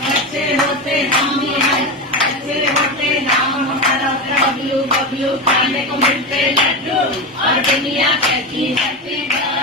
बच्चे होते हम ही हैं, बच्चे होते नाम हमारा बबलू बबलू, खाने को मिलते लड्डू और दुनिया कहती हैप्पी बर्थडे।